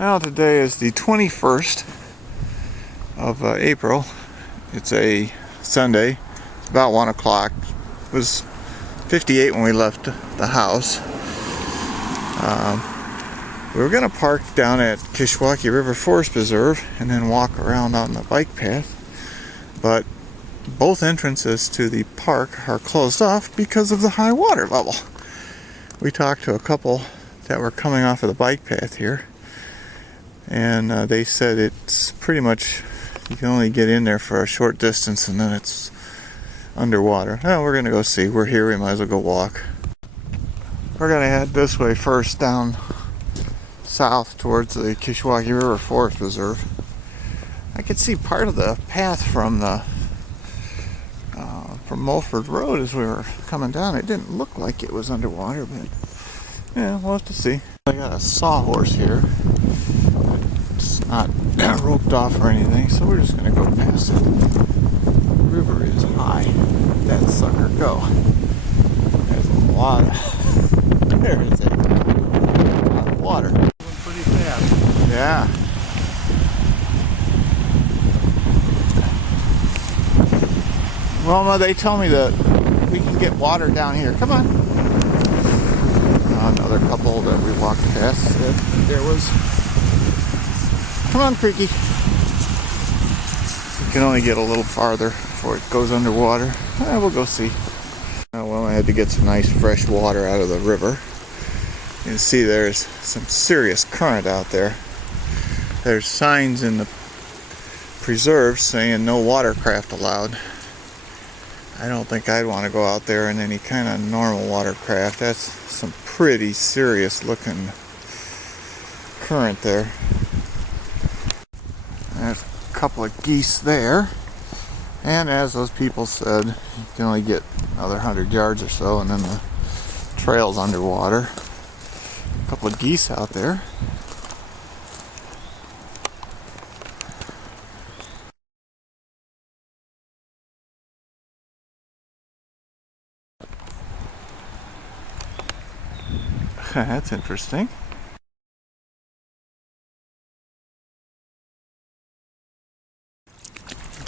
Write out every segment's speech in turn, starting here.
Well, today is the 21st of April. It's a Sunday. It's about 1 o'clock. It was 58 when we left the house. We were going to park down at Kishwaukee River Forest Preserve and then walk around on the bike path. But both entrances to the park are closed off because of the high water level. We talked to a couple that were coming off of the bike path here, and they said it's pretty much, you can only get in there for a short distance and then it's underwater. Well, we're gonna go see. We're here, we might as well go walk. We're gonna head this way first, down south towards the Kishwaukee River Forest Preserve. I could see part of the path from the from Mulford Road as we were coming down. It didn't look like it was underwater, but yeah, we'll have to see. I got a sawhorse here. It's not roped off or anything, so we're just going to go past it. The river is high. Let that sucker go. There's a lot of, there is a lot of water. Going pretty fast. Yeah. Wilma, they tell me that we can get water down here. Come on. Another couple that we walked past said there was. Come on, Creaky. You can only get a little farther before it goes underwater. We'll go see. Well, I had to get some nice fresh water out of the river. You can see there's some serious current out there. There's signs in the preserve saying no watercraft allowed. I don't think I'd want to go out there in any kind of normal watercraft. That's some pretty serious looking current there. There's a couple of geese there. And as those people said, you can only get another 100 yards or so and then the trail's underwater. A couple of geese out there. That's interesting.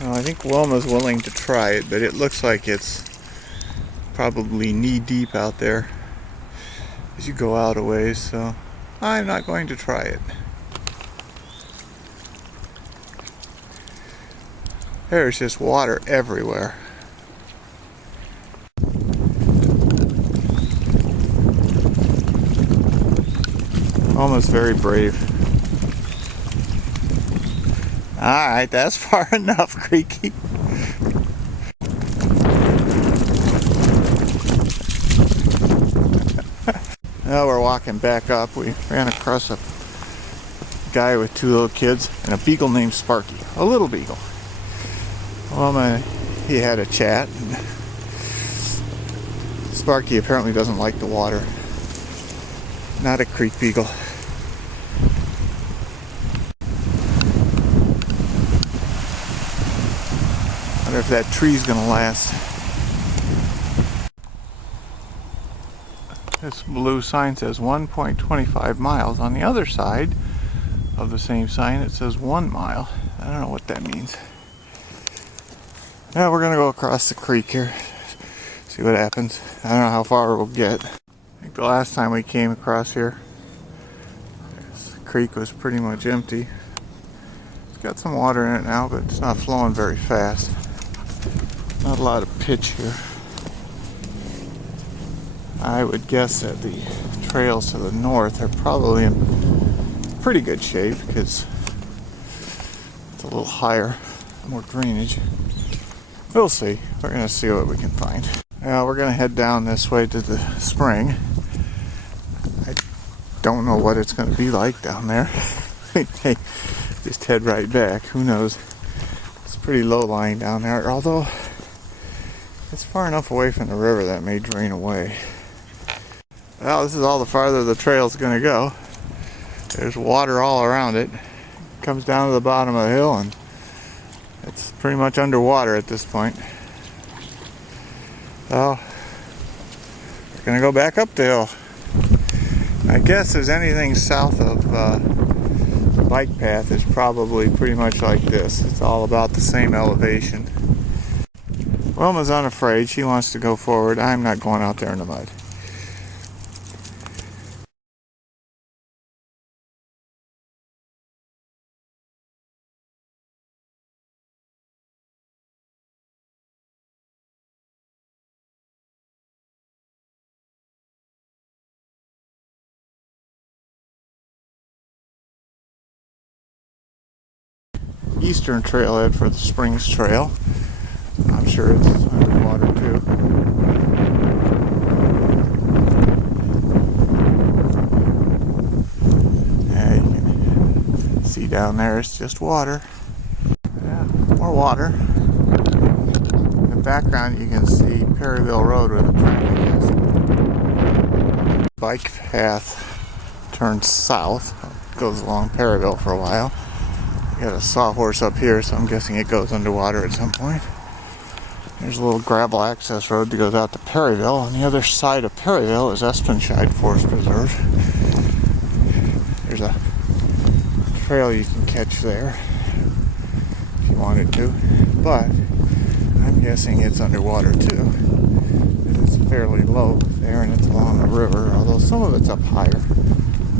Well, I think Wilma's willing to try it, but it looks like it's probably knee deep out there as you go out a ways, so I'm not going to try it. There's just water everywhere. Almost very brave. Alright, that's far enough, Creaky. Now we're walking back up. We ran across a guy with two little kids and a beagle named Sparky. A little beagle. Well, he had a chat. And Sparky apparently doesn't like the water. Not a creek beagle. Wonder if that tree's gonna last. This blue sign says 1.25 miles. On the other side of the same sign it says 1 mile. I don't know what that means. Now we're gonna go across the creek here. See what happens. I don't know how far we'll get. I think the last time we came across here, this creek was pretty much empty. It's got some water in it now, but it's not flowing very fast. Not a lot of pitch here. I would guess that the trails to the north are probably in pretty good shape because it's a little higher, more drainage. We'll see. We're going to see what we can find. Now we're going to head down this way to the spring. I don't know what it's going to be like down there. Hey, just head right back. Who knows? It's pretty low lying down there, although it's far enough away from the river that may drain away. Well, this is all the farther the trail's going to go. There's water all around it. It comes down to the bottom of the hill and it's pretty much underwater at this point. So we're going to go back up the hill. I guess there's anything south of bike path is probably pretty much like this. It's all about the same elevation. Wilma's unafraid. She wants to go forward. I'm not going out there in the mud. Eastern trailhead for the Springs Trail. I'm sure it's underwater too. Yeah, you can see down there it's just water. Yeah, more water. In the background you can see Perryville Road where the traffic is. Bike path turns south, goes along Perryville for a while. Got a sawhorse up here, so I'm guessing it goes underwater at some point. There's a little gravel access road that goes out to Perryville. On the other side of Perryville is Espenshide Forest Preserve. There's a trail you can catch there if you wanted to, but I'm guessing it's underwater too. It's fairly low there and it's along the river, although some of it's up higher.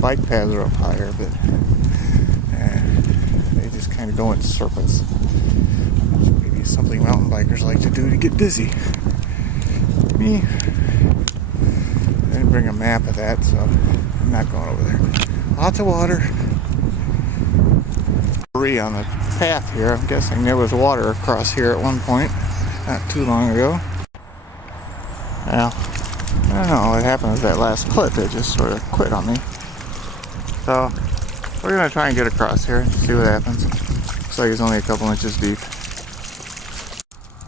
Bike paths are up higher, but kind of go in circles. Maybe something mountain bikers like to do to get dizzy. Me, I didn't bring a map of that, so I'm not going over there. Lots of water. On the path here, I'm guessing there was water across here at one point, not too long ago. Well, I don't know what happened with that last clip. It just sort of quit on me. So we're going to try and get across here and see what happens. Looks like it's only a couple inches deep.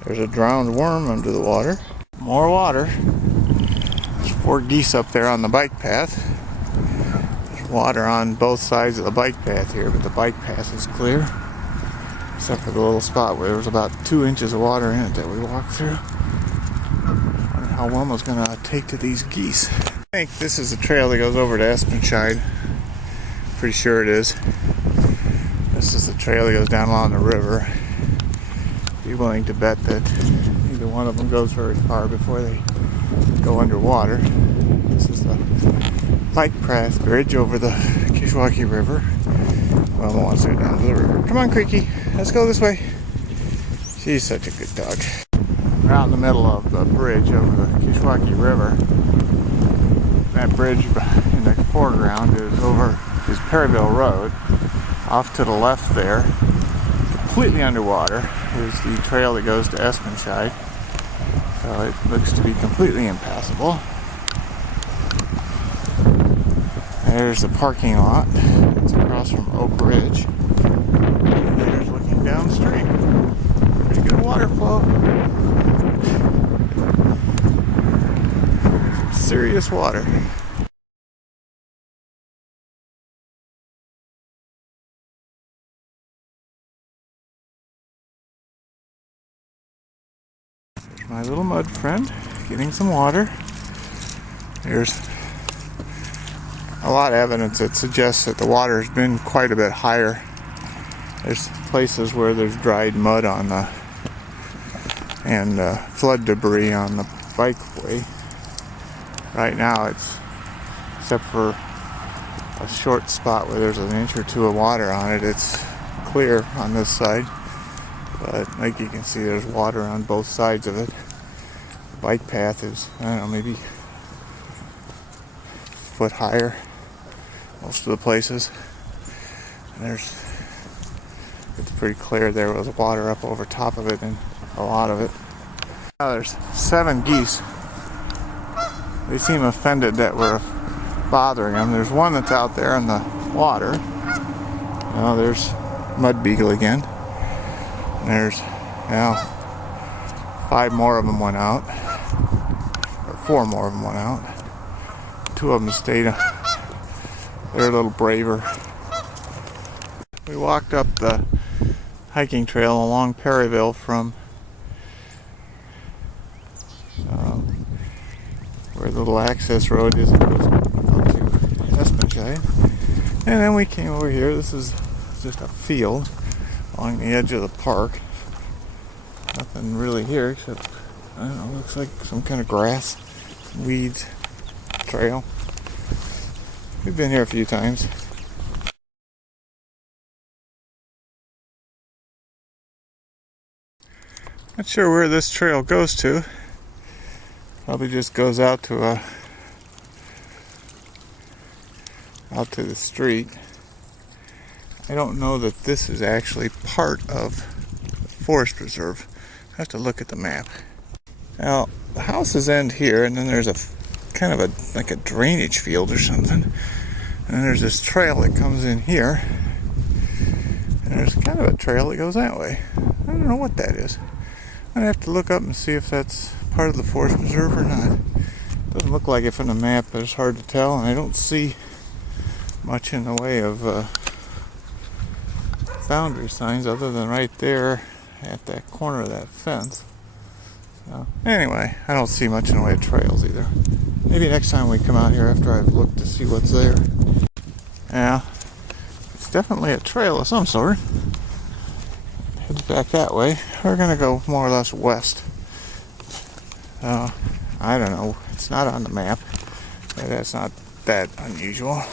There's a drowned worm under the water. More water. There's 4 geese up there on the bike path. There's water on both sides of the bike path here, but the bike path is clear. Except for the little spot where there was about 2 inches of water in it that we walked through. I wonder how Wilma's going to take to these geese. I think this is the trail that goes over to Espenshide. Pretty sure it is. This is the trail that goes down along the river. Be willing to bet that either one of them goes very far before they go underwater. This is the bike path bridge over the Kishwaukee River. Well, I want to go down to the river. Come on, Creaky. Let's go this way. She's such a good dog. Around the middle of the bridge over the Kishwaukee River. That bridge in the foreground is Perryville Road. Off to the left there, completely underwater, is the trail that goes to Espenshide. So it looks to be completely impassable. There's the parking lot. It's across from Oak Ridge. And there's looking downstream. Pretty good water flow. Some serious water. My little mud friend getting some water. There's a lot of evidence that suggests that the water has been quite a bit higher. There's places where there's dried mud on the and flood debris on the bikeway. Right now it's, except for a short spot where there's an inch or 2 of water on it, it's clear on this side. But like you can see, there's water on both sides of it. The bike path is, I don't know, maybe a foot higher most of the places. And it's pretty clear there was water up over top of it, and a lot of it. Now there's 7 geese. They seem offended that we're bothering them. There's one that's out there in the water. Now there's mud beagle again. There's, well, 5 more of them went out, or 4 more of them went out. 2 of them stayed. They're a little braver. We walked up the hiking trail along Perryville from where the little access road is that goes out to Espenshide. And then we came over here. This is It's just a field along the edge of the park. Nothing really here except, I don't know, looks like some kind of grass, weeds, trail. We've been here a few times. Not sure where this trail goes to. Probably just goes out to the street. I don't know that this is actually part of the forest preserve. I have to look at the map. Now, the houses end here, and then there's a kind of like a drainage field or something. And then there's this trail that comes in here. And there's kind of a trail that goes that way. I don't know what that is. I'd have to look up and see if that's part of the forest preserve or not. It doesn't look like it from the map, but it's hard to tell, and I don't see much in the way of boundary signs other than right there at that corner of that fence. So anyway, I don't see much in the way of trails either. Maybe next time we come out here after I've looked to see what's there. Yeah, it's definitely a trail of some sort. Heads back that way. We're gonna go more or less west. I don't know. It's not on the map. Maybe that's not that unusual.